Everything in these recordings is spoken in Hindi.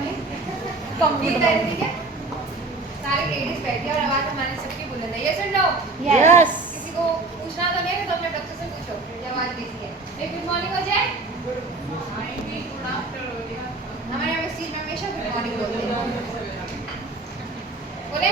मॉर्निंग। ठीक है, सारी लेडीज बैठी है और आवाज हमारे सबकी बुलंद है। ये सुन लो। यस। किसी को पूछना तो नहीं है तो अपने बच्चों से पूछो ये आवाज कैसी है। एक गुड मॉर्निंग हो जाए। हमारे यहाँ चीज में हमेशा गुड मॉर्निंग बोलते हैं। बोले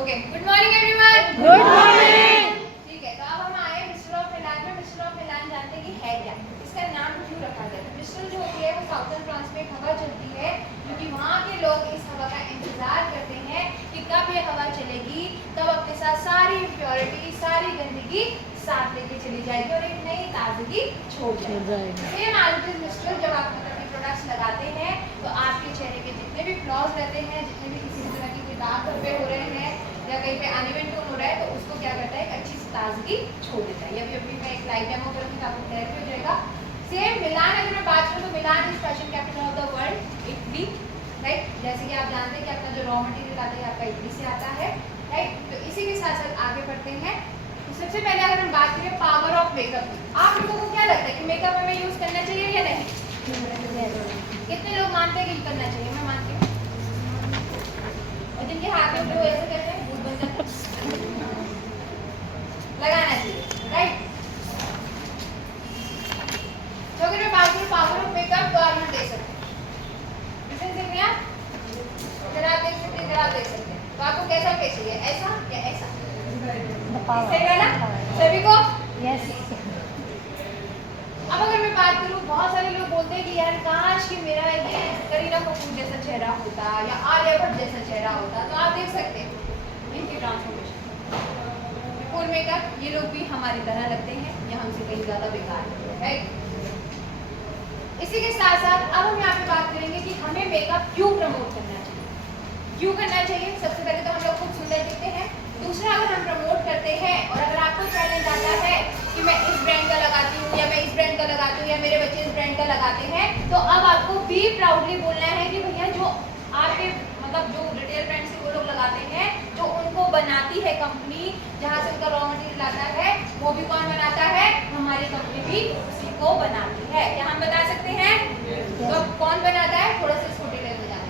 okay, good morning everyone. Good morning. ठीक है, तो अब हम आए मिस्टर ऑफ मिलान में। मिस्टर ऑफ मिलान जानते हैं कि है क्या, इसका नाम क्यों रखा गया। तो मिस्टर जो होती है वो साउथर्न फ्रांस में एक हवा चलती है, क्योंकि वहाँ के लोग इस हवा का इंतजार करते हैं कि कब ये हवा चलेगी, तब अपने साथ सारी इम्प्योरिटी, सारी गंदगी साथ लेके चली जाएगी और एक नई ताजगी छोड़ जाएगी। सेम एज मिस्टर जब आप मतलब प्रोडक्ट्स लगाते हैं तो आपके चेहरे के जितने भी फ्लॉज रहते हैं, जितने भी किसी तरह की दाग धब्बे हो रहे हैं या कहीं पे अनइवन टोन हो रहा है, तो उसको क्या करता है, एक अच्छी सी ताजगी छोड़ देता है। ये भी मैं एक लाइव डेमो करूँगी तो आपको क्लियर हो जाएगा। सेम मिलान अगर मैं बात करूँ तो Milan is fashion capital of the world, Italy, right. जैसे कि आप जानते हैं कि अपना जो रॉ मटेरियल आता है आपका इटली से आता है, राइट। तो इसी के साथ साथ आगे बढ़ते हैं। तो सबसे पहले अगर हम बात करें पावर ऑफ मेकअप, आप लोगों को क्या लगता है कि मेकअप हमें यूज करना चाहिए या नहीं? कितने लोग मानते हैं कि करना चाहिए? मैं मानती हूँ। और जिनके हाथ में वो ऐसे कहते हैं भूत बन जाता है, लगाना चाहिए, राइट। तो अगर मैं बात करूँ पावर ऑफ मेकअप तो आप लोग देख सकते हैं, डिफरेंस देख रहे हैं आप, इधर आप देख सकते हैं, इधर आप देख सकते हैं। तो आपको कैसा फेस चाहिए, ऐसा या ऐसा? सही है ना सभी को? यस। अब अगर मैं बात करूँ, बहुत सारे लोग बोलते हैं कि यार काश कि मेरा ये करीना कपूर जैसा चेहरा होता या आलिया भट्ट जैसा चेहरा होता। तो आप देख सकते हैं इनकी ट्रांसफॉर्मेशन, फुल मेकअप, ये लोग भी हमारी तरह लगते हैं या हमसे कहीं ज़्यादा बेकार है, राइट। इसी के साथ साथ अब हम यहाँ पे बात करेंगे कि हमें मेकअप क्यों प्रमोट करना चाहिए, क्यों करना चाहिए। सबसे पहले तो हम लोग खूब सुंदर दिखते हैं। दूसरा, अगर हम प्रमोट करते हैं और अगर आपको चैलेंज आता है कि मैं इस ब्रांड का लगाती हूँ या मैं इस ब्रांड का लगाती हूँ या मेरे बच्चे इस ब्रांड का लगाते हैं, तो अब आपको भी प्राउडली बोलना है कि भैया जो आपके मतलब जो रिटेल ब्रांड से वो लोग लगाते हैं, जो उनको बनाती है कंपनी, जहाँ से उनका रॉ मटेरियल आता है, वो भी कौन बनाता है, हमारी कंपनी भी उसी को बनाती है। क्या हम बता सकते हैं? तो कौन बनाता है, थोड़ा सा इसको डिटेल में जाने।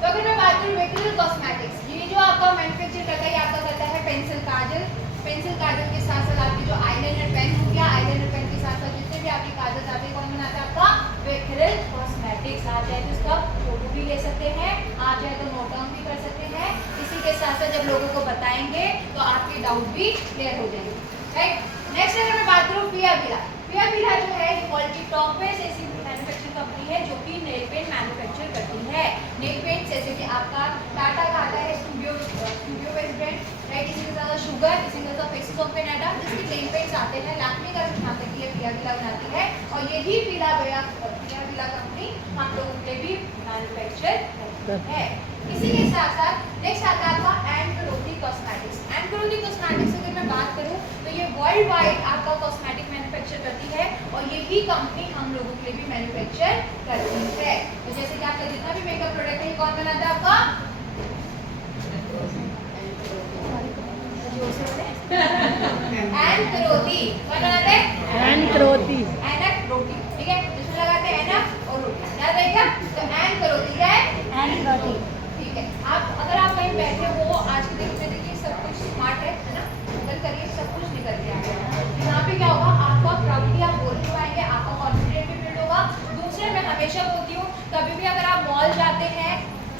तो अगर मैं बात करूँ मेटेरियल कॉस्मेटिक्स, ये जो आपका मैन्युफैक्चर करता है, आपका करता है पेंसिल काजल। पेंसिल काजल के साथ साथ आपकी जो आईलाइनर पेन हो गया, आईलाइनर पेन के साथ साथ जितने भी आपकी काजल आते हैं, कौन बनाता है आपका, मेटेरियल कॉस्मेटिक्स। आप चाहे तो इसका फोटो भी ले सकते हैं, आप चाहे तो नोट डाउन भी कर सकते हैं। इसी के साथ साथ जब लोगों को बताएंगे तो आपके डाउट भी क्लियर हो जाएंगे, राइट। नेक्स्ट अगर मैं बात करूँ पिया विला, पिया विला जो है वर्ल्ड की टॉपेस्ट ऐसी मैन्युफैक्चरिंग कंपनी है जो कि नेल पेंट मैन्युफैक्चर करती है। नेल पेंट जैसे कि आपका टाटा का आता है स्टूडियो बेस्ड ब्रांड, राइट। इसी के साथ शुगर, इसी के साथ फेसेस ऑफ पेनाडा, जिसके नेल पेंट्स आते हैं। लैक्मे का भी नाम है, पिया विला बनाती है और यही पिया विला कंपनी हम लोगों के भी मैन्युफैक्चर करती है। इसी के साथ साथ नेक्स्ट आता है आपका एंकरोती कॉस्मेटिक्स। एंकरोती कॉस्मेटिक्स अगर मैं बात करूँ तो ये वर्ल्ड वाइड आपका कॉस्मेटिक मैन्युफैक्चर करती है और यही कंपनी हम लोगों के लिए भी मैन्युफैक्चर करती है। तो जैसे कि आपका जितना भी मेकअप प्रोडक्ट है, कौन बनाता है आपका, एंकरोती। कौन बनाता है, एंकरोती। एंकरोती, ठीक है, जिसमें लगाते हैं एनक और रोटी, याद रहेगा। तो एंकरोती क्या है, एंकरोती, ठीक है। आप अगर आप कहीं बैठे हो, आज के दिन में देखिए सब कुछ स्मार्ट है ना, गूगल करिए, सब कुछ निकल के आएगा। यहाँ पे क्या होगा, आपका प्राउडली आप बोल के आएंगे, आपका कॉन्फिडेंस भी बिल्ड होगा। दूसरे मैं हमेशा बोलती हूँ, कभी भी अगर आप मॉल जाते हैं,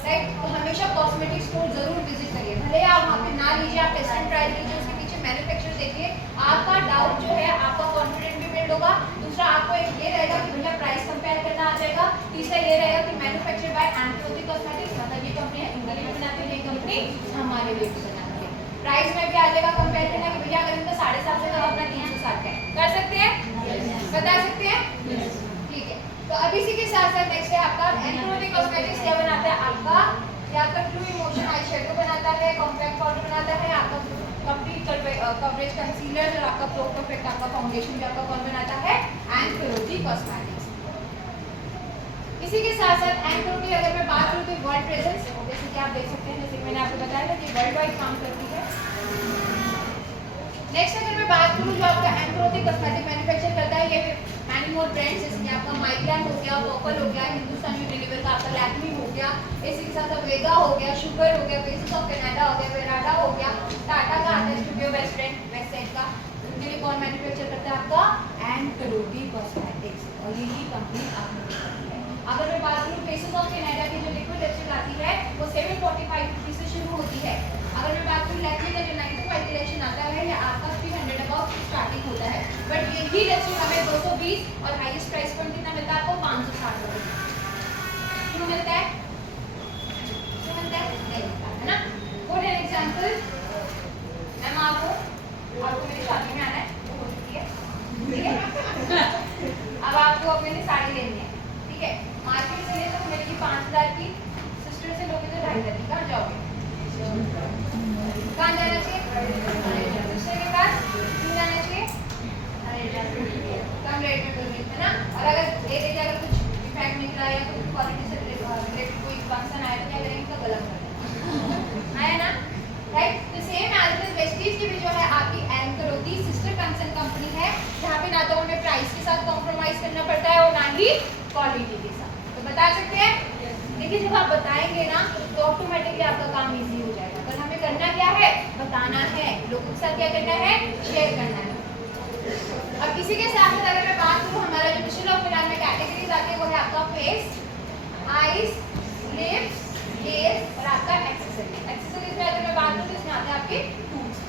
राइट, तो हमेशा कॉस्मेटिक स्टोर जरूर विजिट करिए। भले आप वहाँ पे ना लीजिए, आप टेस्ट एंड ट्रायल कीजिए, उसके पीछे मैन्युफैक्चर देखिए, आपका डाउट जो है, आपका कॉन्फिडेंस भी बिल्ड होगा। दूसरा, आपको एक ये रहेगा कि भैया प्राइस कंपेयर करना आ जाएगा। तीसरा ये रहेगा कि मैन्युफैक्चर बाय एंकरोती कॉस्मेटिक्स, मतलब ये कंपनी इंडिया में बनाती है, ये कंपनी हमारे लिए भी बनाती है। प्राइस में भी आ जाएगा कंपेयर करना कि भैया अगर इनका 750 का अपना 360 का है, कर सकते हैं, बता सकते हैं, ठीक है। तो अब इसी के साथ साथ नेक्स्ट है आपका एंकरोती कॉस्मेटिक्स। क्या बनाता है आपका, या आपका ट्रू इमोशन आई शेडो बनाता है, कॉम्पैक्ट पाउडर बनाता है, आपका कंप्लीट कवरेज कंसीलर और आपका प्रो परफेक्ट आपका फाउंडेशन भी आपका कौन बनाता है, एंकरोती कॉस्मेटिक्स। इसी के साथ साथ एंकरोती अगर मैं बात करूँ तो वर्ल्ड प्रेजेंस, जैसे कि आप देख सकते हैं, जैसे मैंने आपको बताया था कि वर्ल्ड वाइड काम करती है। नेक्स्ट अगर मैं बात करूँ जो आपका एंकरोती कॉस्मेटिक मैन्युफैक्चर करता है, ये मैनी मोर ब्रांड्स, जैसे कि आपका माइग्रेन हो गया, वॉकल हो गया, हिंदुस्तान यूनिलीवर का आपका लैक्मे हो गया, गया, इसी के साथ वेगा हो गया, शुगर हो गया, बेसिस ऑफ कनाडा हो गया, वेराडा हो गया, टाटा का आता है स्टूडियो वेस्ट साइड का, उनके लिए कौन मैन्युफैक्चर करता है आपका एंकरोटी कॉस्मेटिक्स, और यही कंपनी आपने देखी है। अगर मैं बात करूँ बेसिस ऑफ कनाडा की जो लिक्विड लिपस्टिक आती है वो 745 रुपीज से शुरू होती है। अगर मैं बात करूँ लैक्मे का जो 95 कलेक्शन आता है ये आपका 300 अबाउट स्टार्टिंग होता है, बट यही लिपस्टिक हमें 220 और हाईएस्ट प्राइस पॉइंट कितना मिलता है आपको 560 रुपये। क्यों मिलता है? क्यों मिलता है? नहीं मिलता है ना। फॉर एन एग्जांपल मैम आपको मेरी शादी में आना है तो हो चुकी है, ठीक है। अब आपको अपने लिए साड़ी लेनी है, ठीक है, मार्केट से ले तो मिलेगी 5000 की, सिस्टर से लोगे तो 2500 की, कहाँ जाओगे? कहाँ जाना चाहिए? सिस्टर के पास क्यों जाना चाहिए? कम रेट में मिल है ना। और अगर एक अगर कुछ डिफेक्ट निकला या कुछ क्वालिटी से रिलेटेड कोई फंक्शन आया तो क्या करेंगे? तो गलत कर देंगे, आया ना, राइट। तो सेम एज विद वेस्टीज की भी जो है आपकी एंकरोटी सिस्टर कंसर्न कंपनी है, जहाँ पे ना तो हमें प्राइस के साथ कॉम्प्रोमाइज करना पड़ता है और ना ही क्वालिटी के साथ। तो बता सकते हैं? देखिए जब आप बताएंगे ना तो ऑटोमेटिकली आपका काम इजी हो जाएगा। पर हमें करना क्या है? बताना है, लोगों के साथ क्या करना है? शेयर करना है। अब किसी के साथ अगर मैं बात करूँ, हमारा जो मिशन ऑफ मिलान में कैटेगरीज आती है वो है आपका फेस, आईज, लिप्स, हेयर और आपका एक्सेसरीज। एक्सेसरीज में अगर मैं बात करूँ तो इसमें आते हैं आपके टूल्स।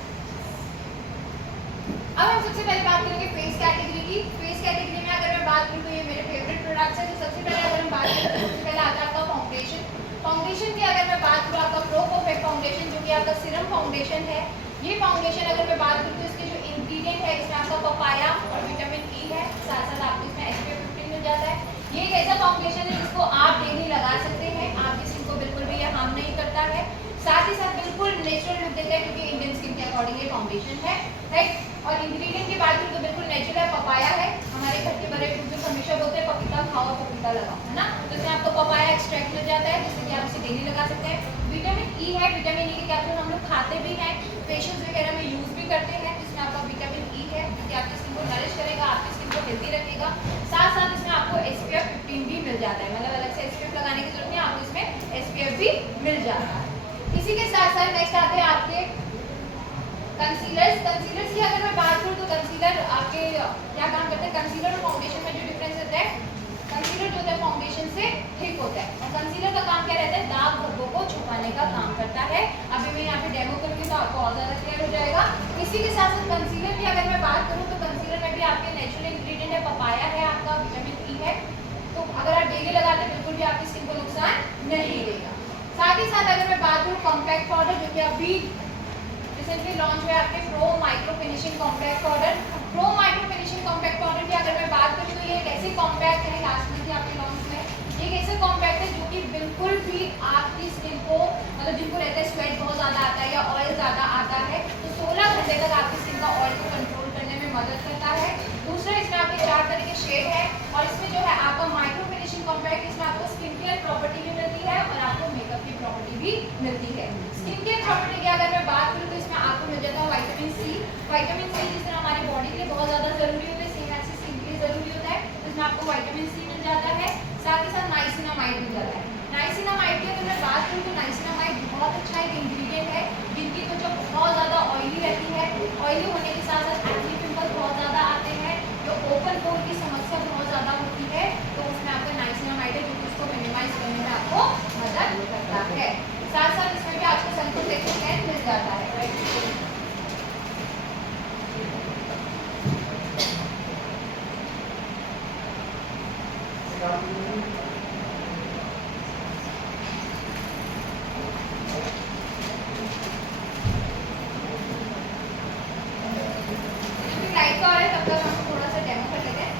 अब हम सबसे पहले बात करेंगे फेस कैटेगरी की। फेस कैटेगरी में अगर मैं बात करूँ तो ये मेरे फेवरेट प्रोडक्ट्स है। तो सबसे पहले अगर हम बात करें तो सबसे पहले आता है आपका फाउंडेशन। फाउंडेशन की अगर मैं बात करूँ आपका प्रो परफेक्ट फाउंडेशन जो कि आपका सीरम फाउंडेशन है। ये फाउंडेशन अगर मैं बात करूँ तो इसके जो इंग्रेडिएंट है इसमें आपका पपाया और विटामिन ई है, साथ साथ आपको इसमें SPF 15 मिल जाता है। ये एक ऐसा फाउंडेशन है जिसको आप डेली लगा सकते हैं, आपकी स्किन को बिल्कुल भी ये हार्म नहीं करता है, साथ ही साथ बिल्कुल नेचुरल लुक देता है क्योंकि इंडियन स्किन के अकॉर्डिंग ये फाउंडेशन है, राइट। और इंग्रेडिएंट की बात करूँ तो बिल्कुल नेचुरल है, पपाया है। हमारे घर के बड़े बुजुर्ग हमेशा बोलते हैं पपीता खाओ पपीता लगाओ, है ना। तो इसमें आपको पपाया एक्सट्रैक्ट मिल जाता है जिससे कि आप इसे डेली लगा सकते हैं। विटामिन ई है, विटामिन ई के कैप्सूल हम लोग खाते भी हैं, फेशियल्स वगैरह में यूज भी करते हैं, जिसमें आपका विटामिन ई है क्योंकि आपकी स्किन को नरिश करेगा, आपकी स्किन को हेल्दी रखेगा। साथ साथ इसमें आपको SPF 15 भी मिल जाता है, मतलब अलग से SPF लगाने की जरूरत नहीं, आपको इसमें SPF भी मिल जाता है। इसी के साथ साथ नेक्स्ट आते हैं आपके कंसीलर्स। कंसीलर्स की अगर मैं बात करूँ तो कंसीलर आपके क्या काम करते हैं? कंसीलर और फाउंडेशन में जो डिफरेंस होता है, कंसीलर जो होता है फाउंडेशन से थिक होता है और कंसीलर का काम क्या रहता है? दाग धब्बों को छुपाने का काम करता है। अभी मैं यहाँ पे डेमो करूँगी तो आपको और ज़्यादा क्लियर हो जाएगा। इसी के साथ साथ कंसीलर की अगर मैं बात करूँ तो कंसीलर में भी आपके नेचुरल इंग्रेडिएंट है, पपाया है, आपका विटामिन ई है। तो अगर आप डेली लगाते हैं बिल्कुल भी आपकी स्किन को नुकसान नहीं देगा। साथ ही साथ अगर मैं बात करूँ कॉम्पैक्ट पाउडर जो कि अभी रिसेंटली लॉन्च हुआ है आपके pro micro finishing compact powder. Pro micro finishing compact powder की अगर मैं बात करूँ तो ये एक ऐसी कॉम्पैक्ट है, लास्ट में थी आपके लॉन्च में, एक ऐसा कॉम्पैक्ट है जो कि बिल्कुल भी आपकी स्किन को मतलब जिनको रहता है स्वेट बहुत ज़्यादा आता है या ऑयल ज़्यादा आता है तो 16 घंटे तक आपकी स्किन का ऑयल को कंट्रोल करने में मदद करता है। दूसरा इसमें आपके 4 तरह के शेड है और इसमें जो है आपका माइक्रो फिनिशिंग कॉम्पैक्ट, इसमें आपको स्किन केयर प्रॉपर्टी भी मिलती है और आपको मेकअप की प्रॉपर्टी भी मिलती है। स्किन केयर प्रॉपर्टी की अगर मैं बात करूँ तो इसमें आपको मिल जाता है विटामिन सी। विटामिन सी जिस तरह हमारी बॉडी के लिए बहुत ज़्यादा ज़रूरी होता है, सेम ऐसे स्किन के लिए ज़रूरी होता है, इसमें आपको विटामिन सी मिल जाता है। साथ ही साथ नाइसिनामाइड मिल जाता है। नाइसिनामाइड की अगर मैं बात करूँ तो नाइसिनामाइड बहुत अच्छा एक इंग्रेडिएंट है जिनकी त्वचा बहुत ज़्यादा ऑयली रहती है, ऑयली होने के साथ साथ एक्ने पिंपल्स बहुत ज़्यादा आते हैं, जो ओपन पोर की समस्या बहुत ज़्यादा होती है, तो उसमें आपका नाइसिनामाइड है जो कि उसको मिनिमाइज करने में आपको मदद करता है। साथ साथ इसमें भी आपको सन प्रोटेक्शन मिल जाता है, राइट। लाइट का और है तब तक हम थोड़ा सा डेमो कर लेते हैं।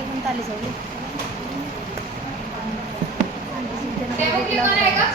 1:39 हो गई। डेमो के लिए कौन आएगा?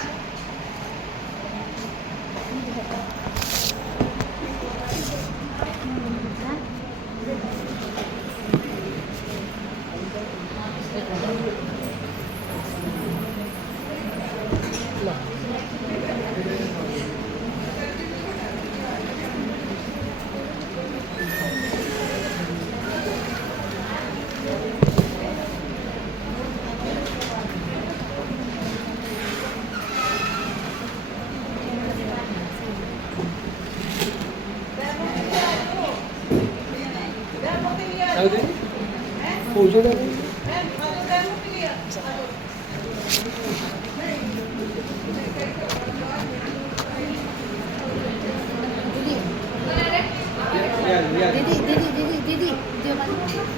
दीदी दीदी दीदी दीदी दीदी